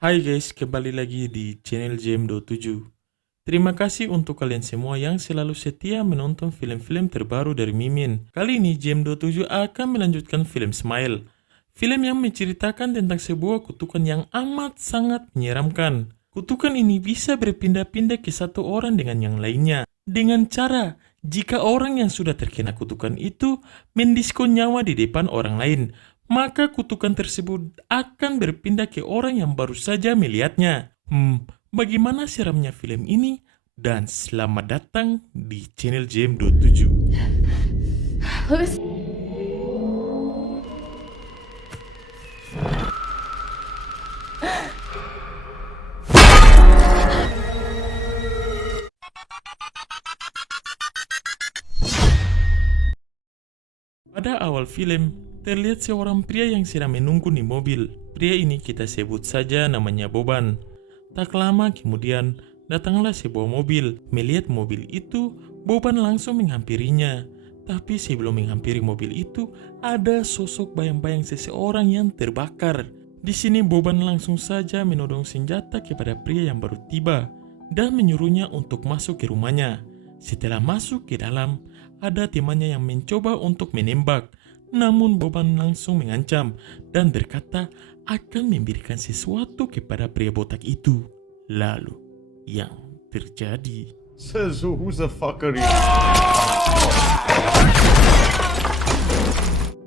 Hai guys, kembali lagi di channel JM27. Terima kasih untuk kalian semua yang selalu setia menonton film-film terbaru dari Mimin. Kali ini JM27 akan melanjutkan film Smile. Film yang menceritakan tentang sebuah kutukan yang amat sangat menyeramkan. Kutukan ini bisa berpindah-pindah ke satu orang dengan yang lainnya. Dengan cara, jika orang yang sudah terkena kutukan itu mendiskon nyawa di depan orang lain, maka kutukan tersebut akan berpindah ke orang yang baru saja melihatnya. Bagaimana seramnya film ini? Dan selamat datang di channel JM27. Louis. Pada awal film, terlihat seorang pria yang sedang menunggu di mobil. Pria ini kita sebut saja namanya Boban. Tak lama kemudian, datanglah sebuah mobil. Melihat mobil itu, Boban langsung menghampirinya. Tapi sebelum menghampiri mobil itu, ada sosok bayang-bayang seseorang yang terbakar. Di sini Boban langsung saja menodong senjata kepada pria yang baru tiba dan menyuruhnya untuk masuk ke rumahnya. Setelah masuk ke dalam, ada temannya yang mencoba untuk menembak. Namun Boban langsung mengancam dan berkata akan memberikan sesuatu kepada pria botak itu. Lalu, yang terjadi... Says who the fucker is.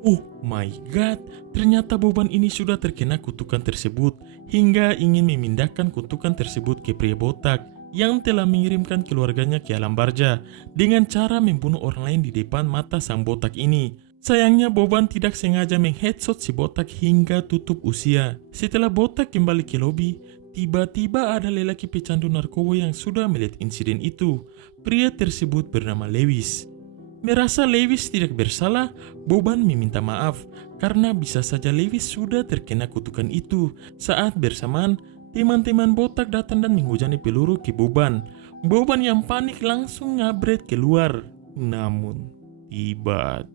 Oh my god, ternyata Boban ini sudah terkena kutukan tersebut hingga ingin memindahkan kutukan tersebut ke pria botak yang telah mengirimkan keluarganya ke alam barza dengan cara membunuh orang lain di depan mata sang botak ini. Sayangnya Boban tidak sengaja mengheadshot si botak hingga tutup usia. Setelah botak kembali ke lobi, tiba-tiba ada lelaki pecandu narkoba yang sudah melihat insiden itu. Pria tersebut bernama Lewis. Merasa Lewis tidak bersalah, Boban meminta maaf karena bisa saja Lewis sudah terkena kutukan itu. Saat bersamaan, teman-teman botak datang dan menghujani peluru ke Boban. Boban yang panik langsung ngabret keluar. Namun, tiba-tiba...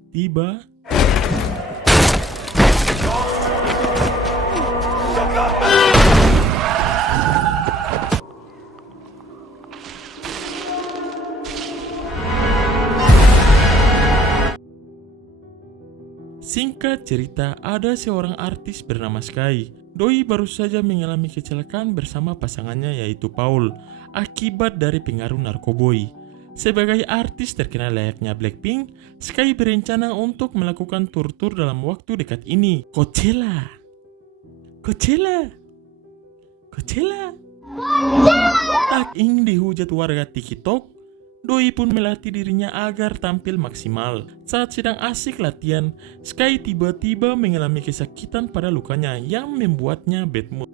Singkat cerita, ada seorang artis bernama Sky. Doi baru saja mengalami kecelakaan bersama pasangannya yaitu Paul akibat dari pengaruh narkoboy. Sebagai artis terkenal layaknya Blackpink, Sky berencana untuk melakukan tur-tur dalam waktu dekat ini. Coachella. Tak ingin dihujat warga TikTok, Doi pun melatih dirinya agar tampil maksimal. Saat sedang asik latihan, Sky tiba-tiba mengalami kesakitan pada lukanya yang membuatnya bad mood.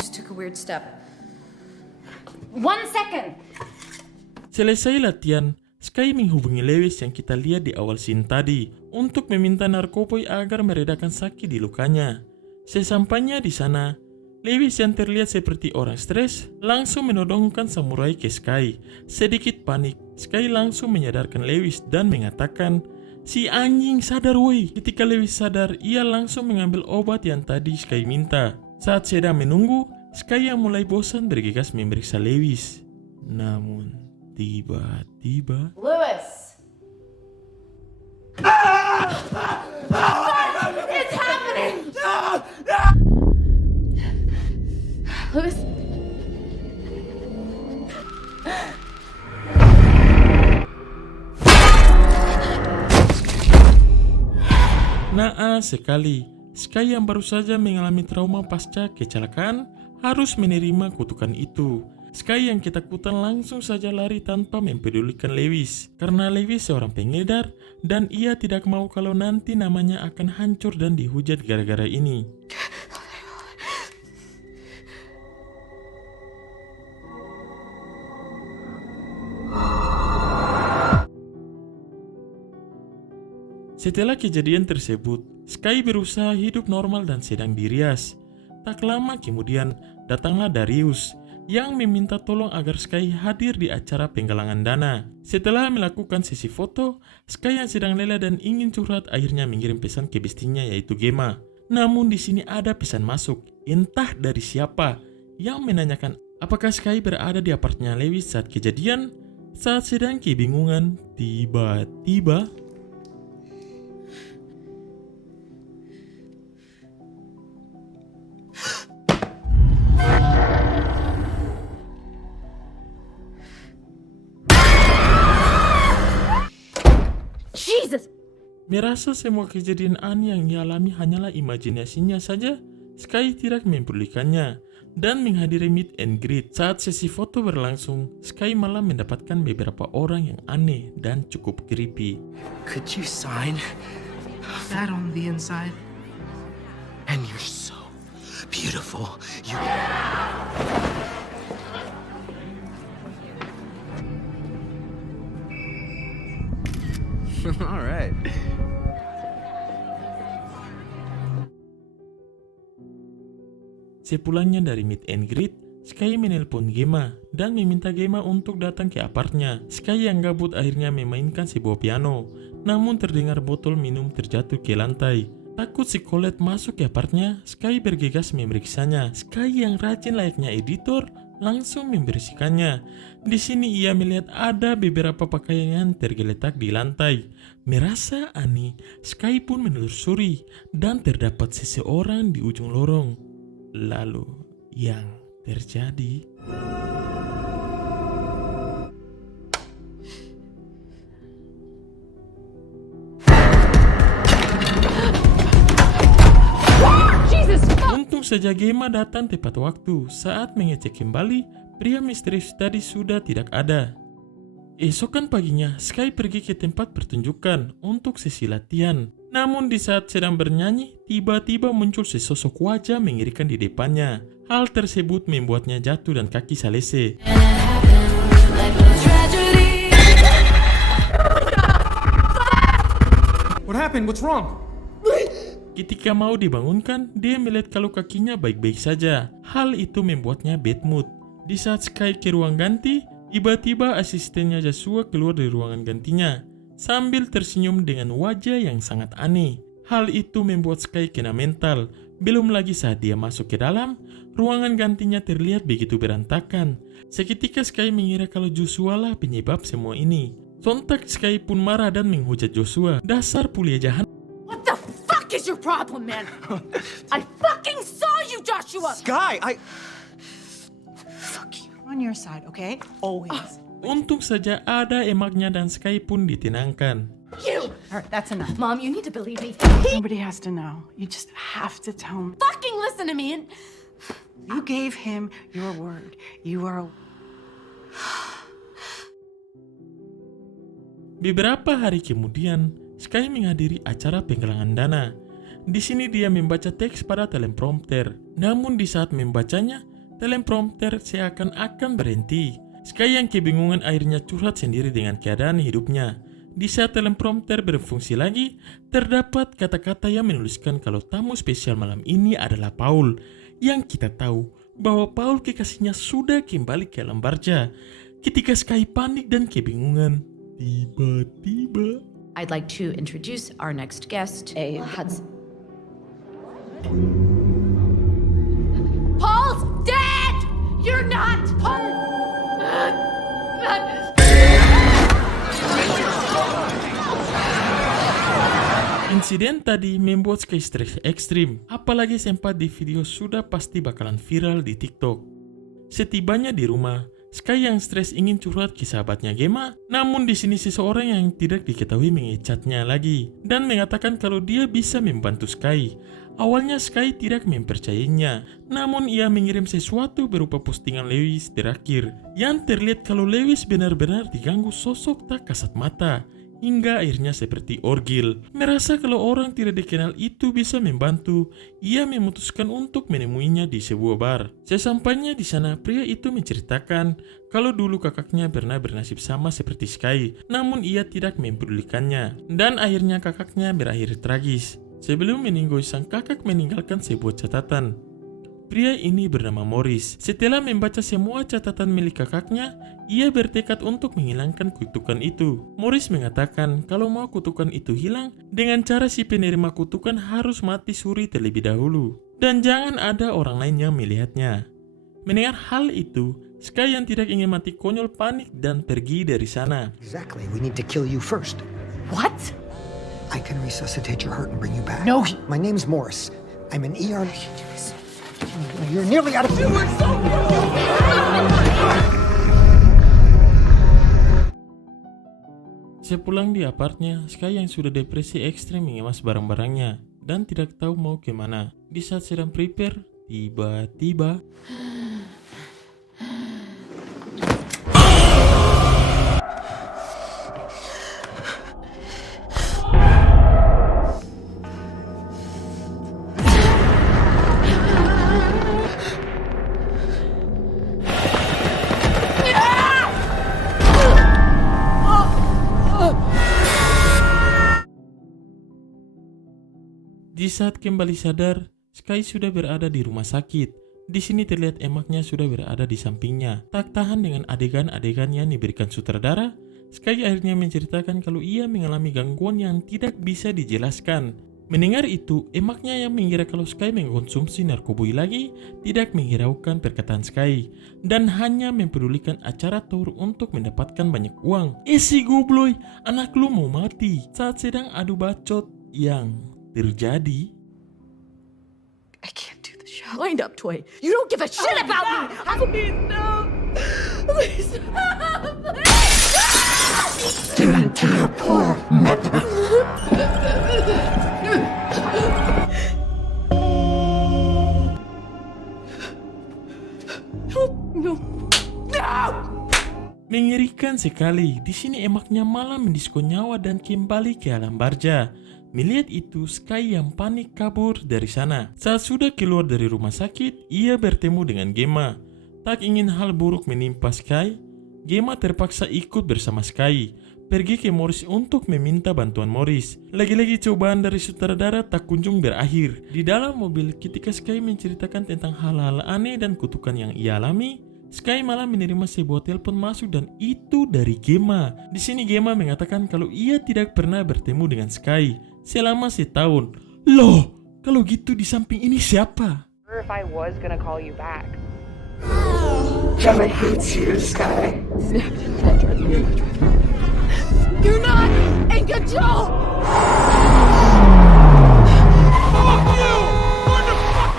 Just took a weird step. 1 second. Selesai latihan, Sky menghubungi Lewis yang kita lihat di awal scene tadi untuk meminta narkoboy agar meredakan sakit di lukanya. Sesampainya di sana, Lewis yang terlihat seperti orang stres langsung menodongkan samurai ke Sky. Sedikit panik, Sky langsung menyadarkan Lewis dan mengatakan, "Si anjing sadar woi." Ketika Lewis sadar, ia langsung mengambil obat yang tadi Sky minta. Saat sedang menunggu, Sky yang mulai bosan bergegas memeriksa Lewis. Namun, tiba-tiba... Louis. It's happening. Louis. Naas sekali, Sky yang baru saja mengalami trauma pasca kecelakaan harus menerima kutukan itu. Sky yang ketakutan langsung saja lari tanpa mempedulikan Lewis. Karena Lewis seorang pengedar dan ia tidak mau kalau nanti namanya akan hancur dan dihujat gara-gara ini. Setelah kejadian tersebut, Sky berusaha hidup normal dan sedang dirias. Tak lama kemudian, datanglah Darius. yang meminta tolong agar Sky hadir di acara penggalangan dana. Setelah melakukan sesi foto, Sky yang sedang lelah dan ingin curhat akhirnya mengirim pesan ke bestinya yaitu Gemma. Namun di sini ada pesan masuk, entah dari siapa, yang menanyakan apakah Sky berada di apartemen Lewis saat kejadian. Saat sedang kebingungan, tiba-tiba Jesus! merasa semua kejadian aneh yang ia alami hanyalah imajinasinya saja, Sky tidak mempedulikannya dan menghadiri meet and greet. Saat sesi foto berlangsung, Sky malah mendapatkan beberapa orang yang aneh dan cukup creepy. Could you sign that on the inside? And you're so beautiful. You. All right. Sepulangnya dari meet and greet, Sky menelpon Gemma dan meminta Gemma untuk datang ke apartnya. Sky yang gabut akhirnya memainkan sebuah piano, namun terdengar botol minum terjatuh ke lantai. Takut si Colette masuk ke apartnya, Sky bergegas memeriksanya. Sky yang rajin layaknya editor langsung membersihkannya. Di sini ia melihat ada beberapa pakaian yang tergeletak di lantai. Merasa aneh, Sky pun menelusuri dan terdapat seseorang di ujung lorong. Lalu yang terjadi? Untung saja Gemma datang tepat waktu. Saat mengecek kembali, pria misterius tadi sudah tidak ada. Esokan paginya, Sky pergi ke tempat pertunjukan untuk sesi latihan. Namun di saat sedang bernyanyi, tiba-tiba muncul sesosok wajah mengerikan di depannya. Hal tersebut membuatnya jatuh dan kaki salese. What happened? What's wrong? Ketika mau dibangunkan, dia melihat kalau kakinya baik-baik saja. Hal itu membuatnya bad mood. Di saat Sky ke ruang ganti, tiba-tiba asistennya Joshua keluar dari ruangan gantinya sambil tersenyum dengan wajah yang sangat aneh. Hal itu membuat Sky kena mental. Belum lagi saat dia masuk ke dalam, ruangan gantinya terlihat begitu berantakan. Seketika Sky mengira kalau Joshua lah penyebab semua ini. Sontak Sky pun marah dan menghujat Joshua. Dasar pula jahat. What the fuck is your problem, man? I fucking saw you, Joshua! Sky, Fuck you. On your side, okay? Always. Untung saja ada emaknya dan Sky pun ditenangkan. You! All right, that's enough. Mom, you need to believe me. Nobody has to know. You just have to tell me. Fucking listen to me and... You gave him your word. You are a... Beberapa hari kemudian, Sky menghadiri acara penggalangan dana. Di sini dia membaca teks pada teleprompter. Namun di saat membacanya, teleprompter seakan-akan berhenti. Sky yang kebingungan akhirnya curhat sendiri dengan keadaan hidupnya. Di saat teleprompter berfungsi lagi, terdapat kata-kata yang menuliskan kalau tamu spesial malam ini adalah Paul. Yang kita tahu bahwa Paul kekasihnya sudah kembali ke alam barja. Ketika Sky panik dan kebingungan, tiba-tiba I'd like to introduce our next guest, Hudson. Paul's dead! You're not Paul! insiden tadi membuat Sky stres ekstrim, apalagi sempat di video sudah pasti bakalan viral di TikTok. Setibanya di rumah, Sky yang stres ingin curhat ke sahabatnya Gemma, namun di sini seseorang yang tidak diketahui mengecatnya lagi dan mengatakan kalau dia bisa membantu Sky. Awalnya Sky tidak mempercayainya, namun ia mengirim sesuatu berupa postingan Lewis terakhir yang terlihat kalau Lewis benar-benar diganggu sosok tak kasat mata. Hingga akhirnya seperti orgil. Merasa kalau orang tidak dikenal itu bisa membantu, ia memutuskan untuk menemuinya di sebuah bar. Sesampainya di sana, pria itu menceritakan kalau dulu kakaknya pernah bernasib sama seperti Sky, namun ia tidak mempedulikannya. Dan akhirnya kakaknya berakhir tragis. Sebelum meninggal, sang kakak meninggalkan sebuah catatan. Pria ini bernama Morris. Setelah membaca semua catatan milik kakaknya, ia bertekad untuk menghilangkan kutukan itu. Morris mengatakan kalau mau kutukan itu hilang, dengan cara si penerima kutukan harus mati suri terlebih dahulu. Dan jangan ada orang lain yang melihatnya. Mendengar hal itu, Sky yang tidak ingin mati konyol panik dan pergi dari sana. Exactly. We need to kill you first. What? I can resuscitate your heart and bring you back. No. My name's Morris. I'm an ER. You're nearly out of fuel. Sepulang di apartnya, Sky yang sudah depresi ekstrem mengemas barang-barangnya dan tidak tahu mau kemana. Di saat sedang prepare, tiba-tiba Di saat kembali sadar, Sky sudah berada di rumah sakit. Di sini terlihat emaknya sudah berada di sampingnya. Tak tahan dengan adegan-adegan yang diberikan sutradara, Sky akhirnya menceritakan kalau ia mengalami gangguan yang tidak bisa dijelaskan. Mendengar itu, emaknya yang mengira kalau Sky mengkonsumsi narkoboy lagi tidak menghiraukan perkataan Sky dan hanya mempedulikan acara tour untuk mendapatkan banyak uang. Si gobloy, anak lu mau mati saat sedang adu bacot yang terjadi. I can't do the show. Wind up, Toy. You don't give a shit about me. Please, no. Please, no. Mengerikan sekali. Di sini emaknya malah mendiskon nyawa dan kembali ke alam barja. Melihat itu, Sky yang panik kabur dari sana. Saat sudah keluar dari rumah sakit, ia bertemu dengan Gemma. Tak ingin hal buruk menimpa Sky, Gemma terpaksa ikut bersama Sky, pergi ke Morris untuk meminta bantuan Morris. Lagi-lagi cobaan dari sutradara tak kunjung berakhir. Di dalam mobil, ketika Sky menceritakan tentang hal-hal aneh dan kutukan yang ia alami, Sky malah menerima sebuah telepon masuk dan itu dari Gemma. Di sini Gemma mengatakan kalau ia tidak pernah bertemu dengan Sky selama setahun. Loh, kalau gitu di samping ini siapa? If I was gonna call you back. Gemma hates you, Sky. You're not in control.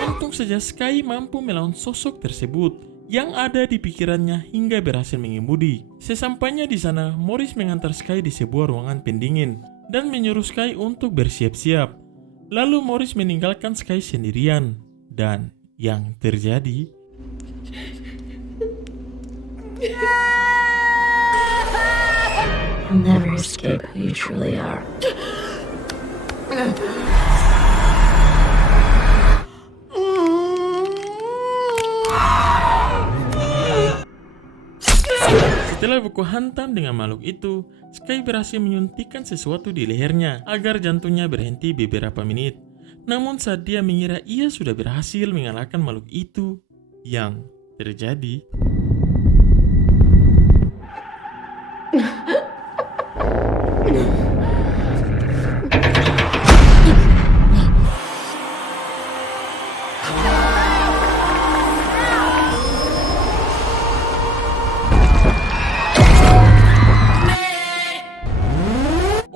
Untung saja Sky mampu melawan sosok tersebut yang ada di pikirannya hingga berhasil mengemudi. Sesampainya di sana, Morris mengantar Sky di sebuah ruangan pendingin dan menyuruh Sky untuk bersiap-siap. Lalu Morris meninggalkan Sky sendirian. Dan yang terjadi, You'll never escape who you truly are. setelah buku hantam dengan makhluk itu, Sky berhasil menyuntikkan sesuatu di lehernya agar jantungnya berhenti beberapa menit. Namun saat dia mengira ia sudah berhasil mengalahkan makhluk itu, yang terjadi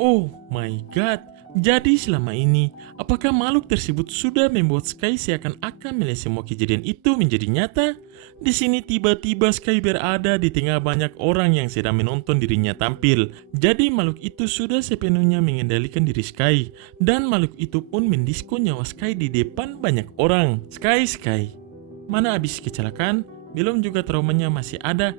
oh my god. Jadi selama ini, apakah makhluk tersebut sudah membuat Sky seakan-akan melihat semua kejadian itu menjadi nyata? Di sini tiba-tiba Sky berada di tengah banyak orang yang sedang menonton dirinya tampil. Jadi makhluk itu sudah sepenuhnya mengendalikan diri Sky. Dan makhluk itu pun mendiskon nyawa Sky di depan banyak orang. Sky, mana habis kecelakaan? Belum juga traumanya masih ada,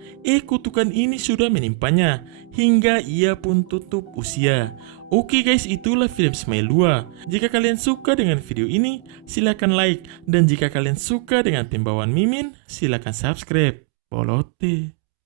kutukan ini sudah menimpanya, hingga ia pun tutup usia. Oke guys, itulah film Smile 2. Jika kalian suka dengan video ini, silakan like. Dan jika kalian suka dengan pembawaan Mimin, silakan subscribe. Bolote.